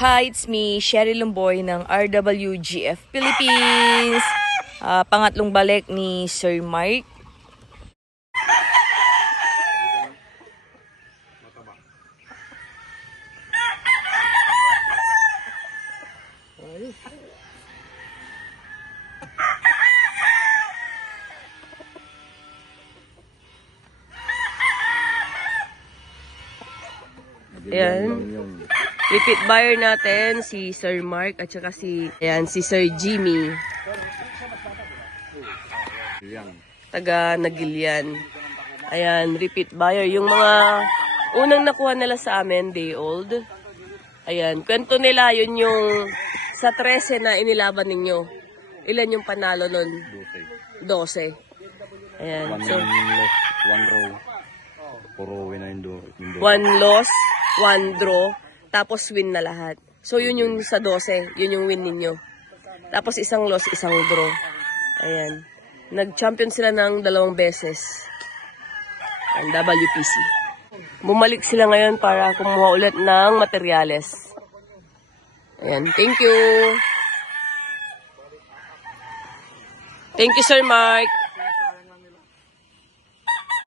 Hi, it's me, Sherry Lumboy ng RWGF Philippines. Pangatlong balik ni Sir Mark. Ayan. Repeat buyer natin, si Sir Mark at saka si Sir Jimmy. Taga Nagilian. Ayan, repeat buyer. Yung mga unang nakuha nila sa amin, day old. Ayan, kwento nila, yun yung sa 13 na inilaban ninyo. Ilan yung panalo nun? 12. Ayan. One row. Puro win na yung 1 loss, 1 draw, tapos win na lahat. So, yun yung sa 12. Yun yung win ninyo. Tapos, isang loss, isang draw. Ayan. Nag-champion sila ng 2 beses. Ang WPC. Bumalik sila ngayon para kumuha ulit ng materyales. Ayan. Thank you. Thank you, Sir Mark.